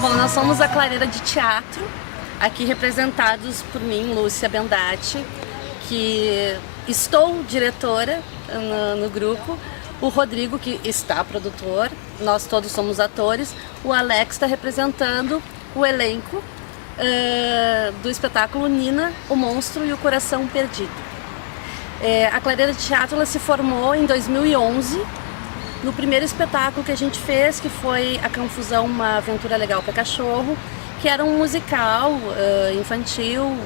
Bom, nós somos a Clareira de Teatro, aqui representados por mim, Lúcia Bendatti, que estou diretora no grupo, o Rodrigo, que está produtor, nós todos somos atores, o Alex está representando o elenco do espetáculo Nina, o Monstro e o Coração Perdido. A Clareira de Teatro ela se formou em 2011, no primeiro espetáculo que a gente fez, que foi A Confusão, Uma Aventura Legal para Cachorro, que era um musical infantil,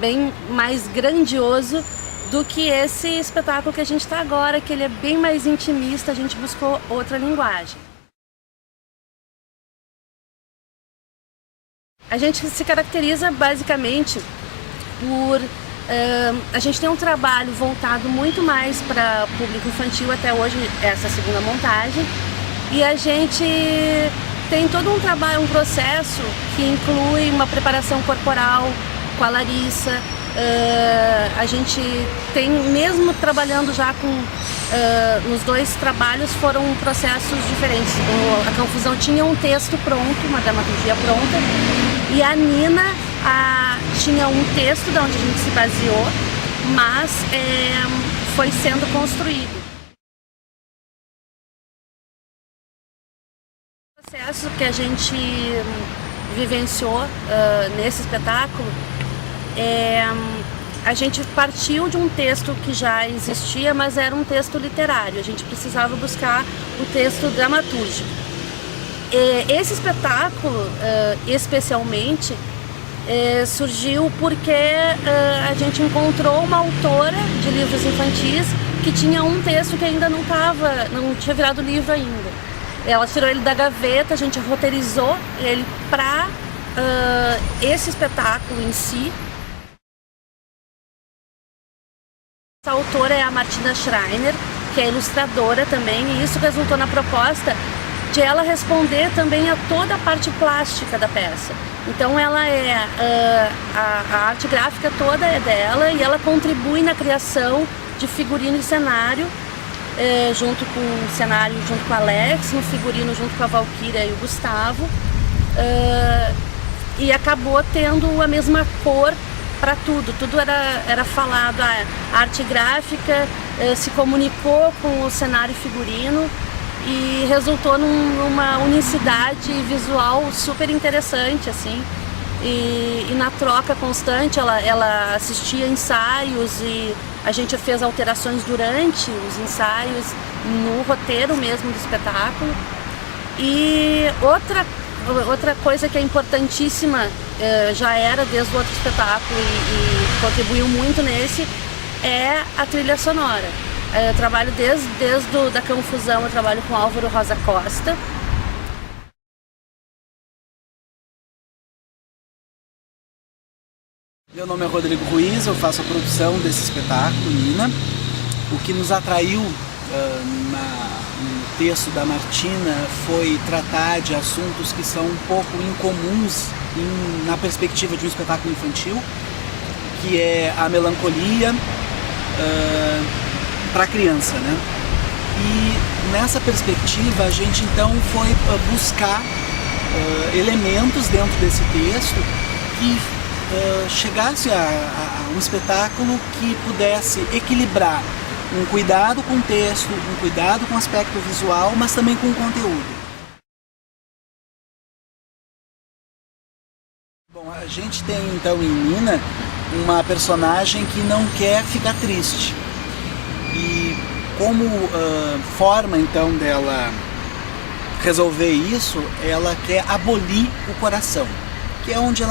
bem mais grandioso do que esse espetáculo que a gente está agora, que ele é bem mais intimista, a gente buscou outra linguagem. A gente se caracteriza basicamente por... a gente tem um trabalho voltado muito mais para público infantil, até hoje essa segunda montagem, e a gente tem todo um trabalho, um processo que inclui uma preparação corporal com a Larissa. A gente tem, mesmo trabalhando já com, nos dois trabalhos foram processos diferentes. A Confusão tinha um texto pronto, uma dramaturgia pronta, e a Nina tinha um texto de onde a gente se baseou, mas foi sendo construído. O processo que a gente vivenciou nesse espetáculo, a gente partiu de um texto que já existia, mas era um texto literário. A gente precisava buscar o texto dramatúrgico. Esse espetáculo, especialmente, surgiu porque a gente encontrou uma autora de livros infantis que tinha um texto que ainda não tinha virado livro ainda. Ela tirou ele da gaveta, a gente roteirizou ele para esse espetáculo em si. Essa autora é a Martina Schreiner, que é ilustradora também, e isso resultou na proposta de ela responder também a toda a parte plástica da peça. Então ela a arte gráfica toda é dela e ela contribui na criação de figurino e cenário, junto com o cenário junto com a Alex, no figurino junto com a Valquíria e o Gustavo, e acabou tendo a mesma cor para tudo era falado, a arte gráfica se comunicou com o cenário figurino e resultou numa unicidade visual super interessante, assim, e na troca constante ela assistia ensaios e a gente fez alterações durante os ensaios, no roteiro mesmo do espetáculo. E outra coisa que é importantíssima, já era desde o outro espetáculo e contribuiu muito nesse, é a trilha sonora. Eu trabalho desde da Confusão, eu trabalho com Álvaro Rosa Costa. Meu nome é Rodrigo Ruiz, eu faço a produção desse espetáculo, Nina. O que nos atraiu no texto da Martina foi tratar de assuntos que são um pouco incomuns na perspectiva de um espetáculo infantil, que é a melancolia para a criança, né? E nessa perspectiva a gente então foi buscar elementos dentro desse texto que chegasse a um espetáculo que pudesse equilibrar um cuidado com o texto, um cuidado com o aspecto visual, mas também com o conteúdo. Bom, a gente tem então em Nina uma personagem que não quer ficar triste. E como forma então dela resolver isso, ela quer abolir o coração, que é onde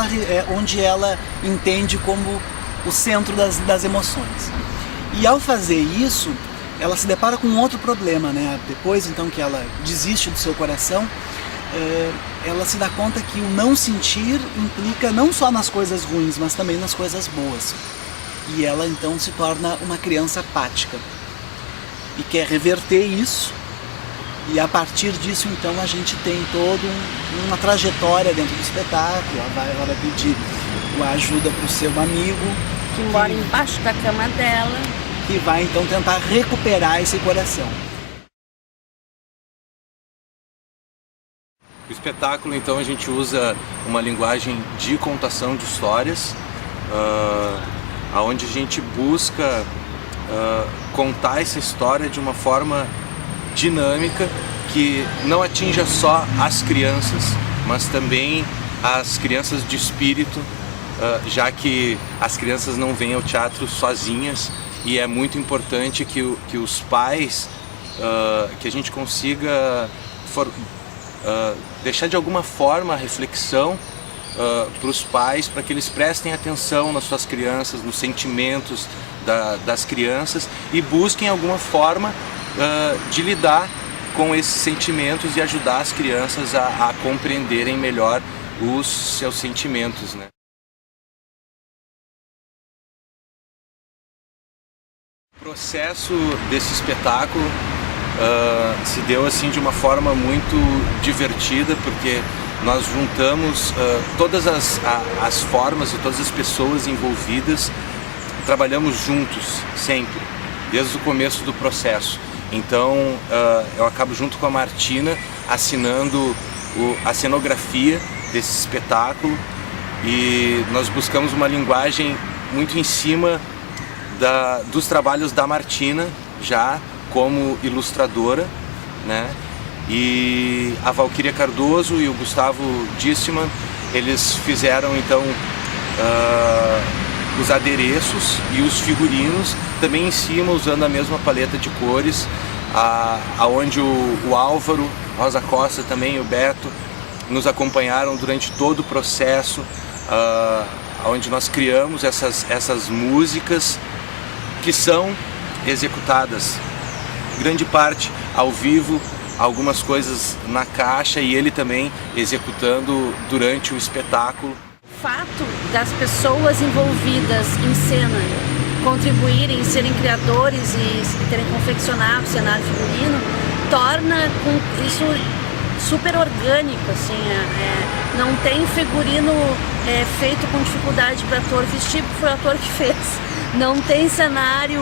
ela entende como o centro das emoções. E ao fazer isso, ela se depara com um outro problema, né? Depois então que ela desiste do seu coração, ela se dá conta que o não sentir implica não só nas coisas ruins, mas também nas coisas boas. E ela então se torna uma criança apática e quer reverter isso. E a partir disso então a gente tem toda uma trajetória dentro do espetáculo. Ela vai pedir a ajuda para o seu amigo, que mora embaixo da cama dela. Que vai então tentar recuperar esse coração. O espetáculo, então, a gente usa uma linguagem de contação de histórias, onde a gente busca contar essa história de uma forma dinâmica que não atinja só as crianças, mas também as crianças de espírito, já que as crianças não vêm ao teatro sozinhas e é muito importante que os pais, que a gente consiga deixar de alguma forma a reflexão para os pais, para que eles prestem atenção nas suas crianças, nos sentimentos das crianças e busquem alguma forma de lidar com esses sentimentos e ajudar as crianças a compreenderem melhor os seus sentimentos, né? O processo desse espetáculo se deu assim de uma forma muito divertida, porque nós juntamos todas as formas e todas as pessoas envolvidas, trabalhamos juntos sempre, desde o começo do processo. Então eu acabo junto com a Martina assinando a cenografia desse espetáculo e nós buscamos uma linguagem muito em cima dos trabalhos da Martina já como ilustradora, né? E a Valquíria Cardoso e o Gustavo Dissman, eles fizeram então os adereços e os figurinos também em cima, usando a mesma paleta de cores, aonde o Álvaro, Rosa Costa também e o Beto nos acompanharam durante todo o processo, onde nós criamos essas músicas que são executadas grande parte ao vivo, algumas coisas na caixa e ele também executando durante o espetáculo. O fato das pessoas envolvidas em cena contribuírem, serem criadores e terem confeccionado o cenário figurino, torna isso super orgânico, assim, não tem figurino feito com dificuldade para o ator vestir, porque foi o ator que fez. Não tem cenário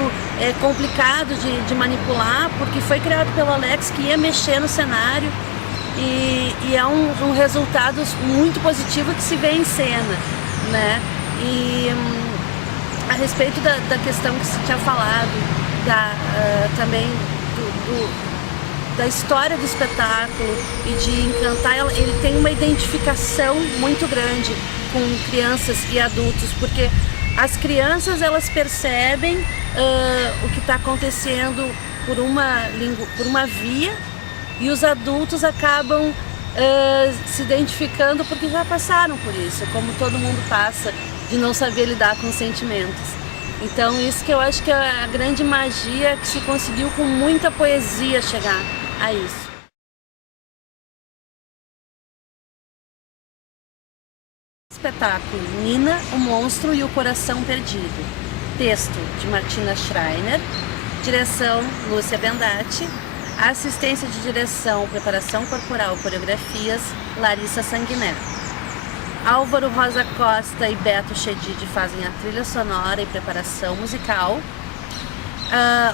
complicado de manipular, porque foi criado pelo Alex, que ia mexer no cenário e é um resultado muito positivo que se vê em cena, né? E a respeito da questão que se tinha falado, também da história do espetáculo e de encantar, ele tem uma identificação muito grande com crianças e adultos, porque as crianças, elas percebem o que está acontecendo por uma via, e os adultos acabam se identificando porque já passaram por isso, como todo mundo passa, de não saber lidar com os sentimentos. Então isso que eu acho que é a grande magia, que se conseguiu com muita poesia chegar a isso. Espetáculo Nina, o Monstro e o Coração Perdido. Texto de Martina Schreiner, direção Lúcia Bendatti, assistência de direção, preparação corporal, coreografias Larissa Sanguiné. Álvaro Rosa Costa e Beto Chedid fazem a trilha sonora e preparação musical.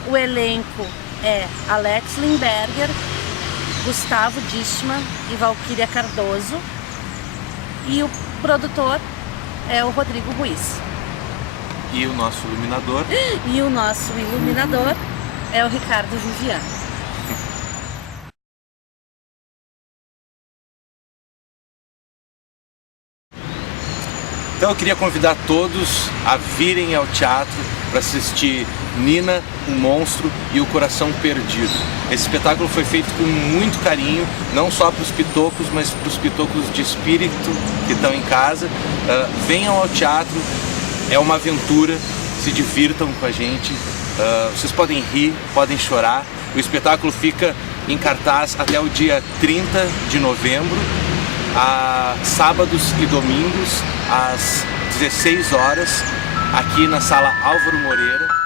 O elenco é Alex Limberger, Gustavo Dissman e Valquíria Cardoso, e o produtor é o Rodrigo Ruiz. E o nosso iluminador? E o nosso iluminador é o Ricardo Viviano. Então eu queria convidar todos a virem ao teatro para assistir Nina, o Monstro e o Coração Perdido. Esse espetáculo foi feito com muito carinho, não só para os pitocos, mas para os pitocos de espírito que estão em casa. Venham ao teatro, é uma aventura, se divirtam com a gente. Vocês podem rir, podem chorar. O espetáculo fica em cartaz até o dia 30 de novembro. Sábados e domingos às 16 horas, aqui na Sala Álvaro Moreira.